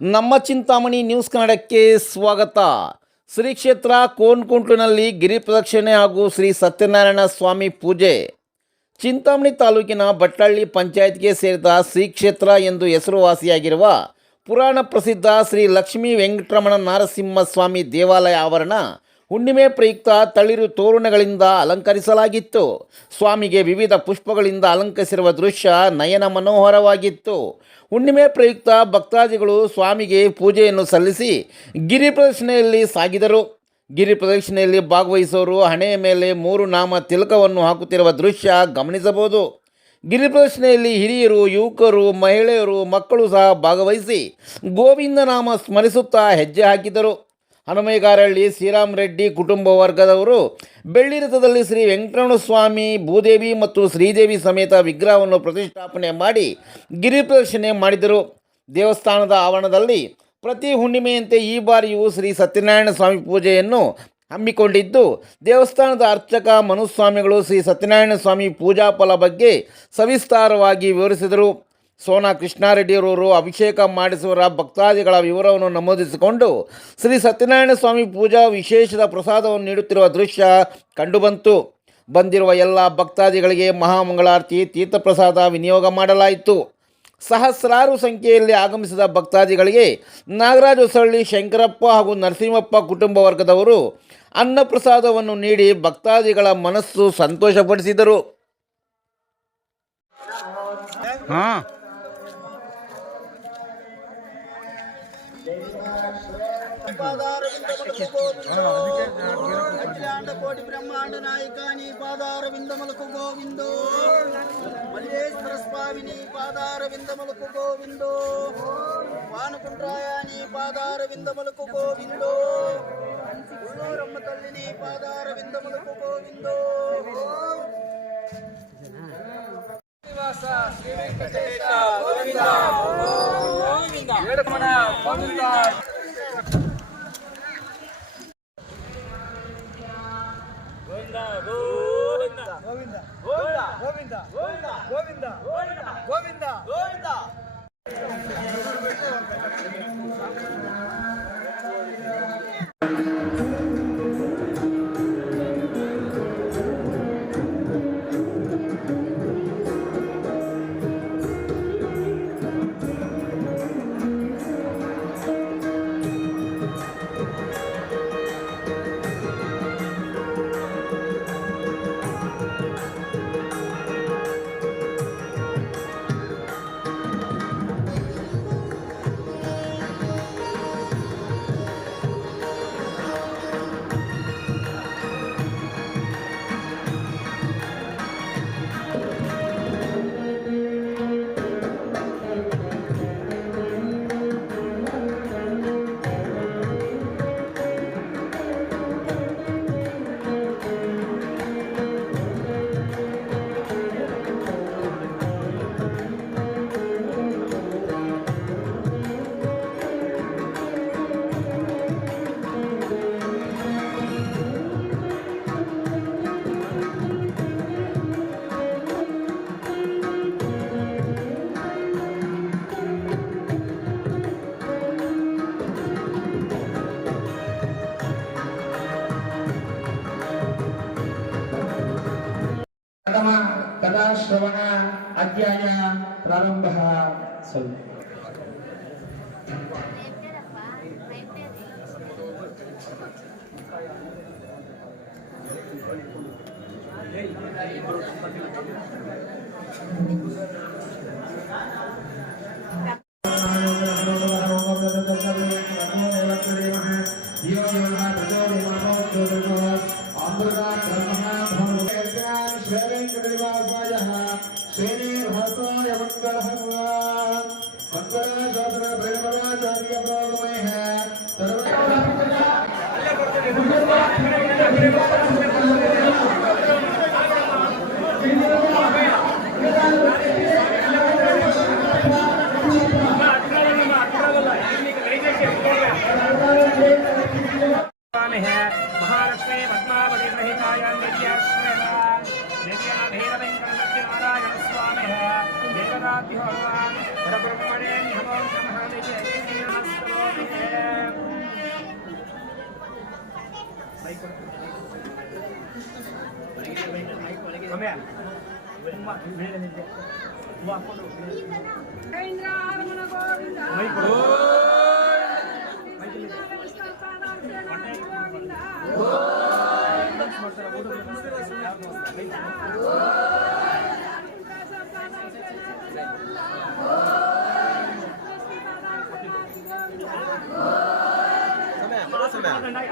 ನಮ್ಮ ಚಿಂತಾಮಣಿ ನ್ಯೂಸ್ ಕನ್ನಡಕ್ಕೆ ಸ್ವಾಗತ. ಶ್ರೀ ಕ್ಷೇತ್ರ ಕೋನ್ಕುಂಟ್ಲುನಲ್ಲಿ ಗಿರಿ ಪ್ರದಕ್ಷಿಣೆ ಹಾಗೂ ಶ್ರೀ ಸತ್ಯನಾರಾಯಣ ಸ್ವಾಮಿ ಪೂಜೆ. ಚಿಂತಾಮಣಿ ತಾಲೂಕಿನ ಬಟ್ಟಳ್ಳಿ ಪಂಚಾಯತ್ಗೆ ಸೇರಿದ ಶ್ರೀ ಕ್ಷೇತ್ರ ಎಂದು ಹೆಸರುವಾಸಿಯಾಗಿರುವ ಪುರಾಣ ಪ್ರಸಿದ್ಧ ಶ್ರೀ ಲಕ್ಷ್ಮೀ ವೆಂಕಟರಮಣ ನಾರಸಿಂಹ ಸ್ವಾಮಿ ದೇವಾಲಯ ಆವರಣ ಹುಣ್ಣಿಮೆ ಪ್ರಯುಕ್ತ ತಳಿರು ತೋರಣಗಳಿಂದ ಅಲಂಕರಿಸಲಾಗಿತ್ತು. ಸ್ವಾಮಿಗೆ ವಿವಿಧ ಪುಷ್ಪಗಳಿಂದ ಅಲಂಕರಿಸಿರುವ ದೃಶ್ಯ ನಯನ ಮನೋಹರವಾಗಿತ್ತು. ಹುಣ್ಣಿಮೆ ಪ್ರಯುಕ್ತ ಭಕ್ತಾದಿಗಳು ಸ್ವಾಮಿಗೆ ಪೂಜೆಯನ್ನು ಸಲ್ಲಿಸಿ ಗಿರಿ ಪ್ರದಕ್ಷಿಣೆಯಲ್ಲಿ ಸಾಗಿದರು. ಗಿರಿ ಪ್ರದಕ್ಷಿಣೆಯಲ್ಲಿ ಭಾಗವಹಿಸುವವರು ಹಣೆಯ ಮೇಲೆ 3 ನಾಮ ತಿಲಕವನ್ನು ಹಾಕುತ್ತಿರುವ ದೃಶ್ಯ ಗಮನಿಸಬಹುದು. ಗಿರಿ ಪ್ರದಕ್ಷಿಣೆಯಲ್ಲಿ ಹಿರಿಯರು, ಯುವಕರು, ಮಹಿಳೆಯರು, ಮಕ್ಕಳು ಸಹ ಭಾಗವಹಿಸಿ ಗೋವಿಂದ ನಾಮ ಸ್ಮರಿಸುತ್ತಾ ಹೆಜ್ಜೆ ಹಾಕಿದರು. ಹನುಮೇಗಾರಹಳ್ಳಿ ಶ್ರೀರಾಮ್ ರೆಡ್ಡಿ ಕುಟುಂಬ ವರ್ಗದವರು ಬೆಳ್ಳಿ ರಥದಲ್ಲಿ ಶ್ರೀ ವೆಂಕಟರಮಣ ಸ್ವಾಮಿ, ಭೂದೇವಿ ಮತ್ತು ಶ್ರೀದೇವಿ ಸಮೇತ ವಿಗ್ರಹವನ್ನು ಪ್ರತಿಷ್ಠಾಪನೆ ಮಾಡಿ ಗಿರಿ ಪ್ರದಕ್ಷಿಣೆ ಮಾಡಿದರು. ದೇವಸ್ಥಾನದ ಆವರಣದಲ್ಲಿ ಪ್ರತಿ ಹುಣ್ಣಿಮೆಯಂತೆ ಈ ಬಾರಿಯೂ ಶ್ರೀ ಸತ್ಯನಾರಾಯಣ ಸ್ವಾಮಿ ಪೂಜೆಯನ್ನು ಹಮ್ಮಿಕೊಂಡಿದ್ದು, ದೇವಸ್ಥಾನದ ಅರ್ಚಕ ಮನುಸ್ವಾಮಿಗಳು ಶ್ರೀ ಸತ್ಯನಾರಾಯಣ ಸ್ವಾಮಿ ಪೂಜಾ ಫಲ ಬಗ್ಗೆ ಸವಿಸ್ತಾರವಾಗಿ ವಿವರಿಸಿದರು. ಸೋನಾ ಕೃಷ್ಣಾರೆಡ್ಡಿಯವರು ಅಭಿಷೇಕ ಮಾಡಿಸುವ ಭಕ್ತಾದಿಗಳ ವಿವರವನ್ನು ನಮೂದಿಸಿಕೊಂಡು ಶ್ರೀ ಸತ್ಯನಾರಾಯಣ ಸ್ವಾಮಿ ಪೂಜಾ ವಿಶೇಷದ ಪ್ರಸಾದವನ್ನು ನೀಡುತ್ತಿರುವ ದೃಶ್ಯ ಕಂಡುಬಂತು. ಬಂದಿರುವ ಎಲ್ಲ ಭಕ್ತಾದಿಗಳಿಗೆ ಮಹಾಮಂಗಳಾರತಿ ತೀರ್ಥಪ್ರಸಾದ ವಿನಿಯೋಗ ಮಾಡಲಾಯಿತು. ಸಹಸ್ರಾರು ಸಂಖ್ಯೆಯಲ್ಲಿ ಆಗಮಿಸಿದ ಭಕ್ತಾದಿಗಳಿಗೆ ನಾಗರಾಜ ಹೊಸಳ್ಳಿ, ಶಂಕರಪ್ಪ ಹಾಗೂ ನರಸಿಂಹಪ್ಪ ಕುಟುಂಬ ವರ್ಗದವರು ಅನ್ನಪ್ರಸಾದವನ್ನು ನೀಡಿ ಭಕ್ತಾದಿಗಳ ಮನಸ್ಸು ಸಂತೋಷಪಡಿಸಿದರು. ಕೋಟಿ ಬ್ರಹ್ಮಾಂಡ ನಾಯಕಾನಿ ಪಾದಾರವಿಂದ ಮಲಕು ಗೋವಿಂದೋ, Malleshwara ಸ್ವಾಮಿನಿ ಪಾದಾರವಿಂದ ಮಲಕು ಗೋವಿಂದೋ, ವಾನಕುಂಡ್ರಾಯನಿ ಪಾದಾರವಿಂದ ಮಲಕು ಗೋವಿಂದೋ, ಉಳ್ಳೂರಮ್ಮ ತಳ್ಳಿನಿ ಪಾದಾರವಿಂದ ಮಲಕು ಗೋವಿಂದೋ. Shri Venkatesha Govinda Govinda Govinda. Govinda, Govinda, Govinda, Govinda, Govinda, Govinda, Govinda, कदा श्रवण अध्याय प्रारंभ महालक्ष्मी पद्मावती सहितायां नित्याश्रयः नित्याधीरवेंकटनारायण स्वामी देवता गुरुभ्यो परब्रह्मणे नमो नमः नमस्ते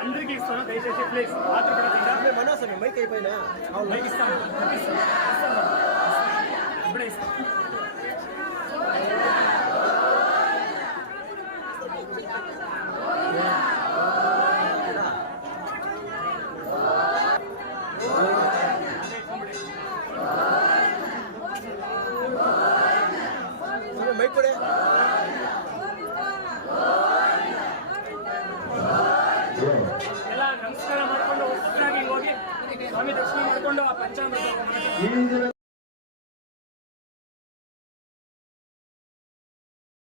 అందరికీ ఇస్తాను దయచేసి ప్లీజ్ ఆత్రపడకుండా మనోసమే మైక్ అయిపోయినా మైక్ ఇస్తాను ఇప్పుడే ఇస్తాను మైక్ ಕೊಡೆ ಎಲ್ಲ ನಮಸ್ಕಾರ ಮಾಡ್ಕೊಂಡು ಹೋಗಿ ಸ್ವಾಮಿ ದರ್ಶನ ಮಾಡ್ಕೊಂಡು ಆ ಪಂಚಾಮೃತ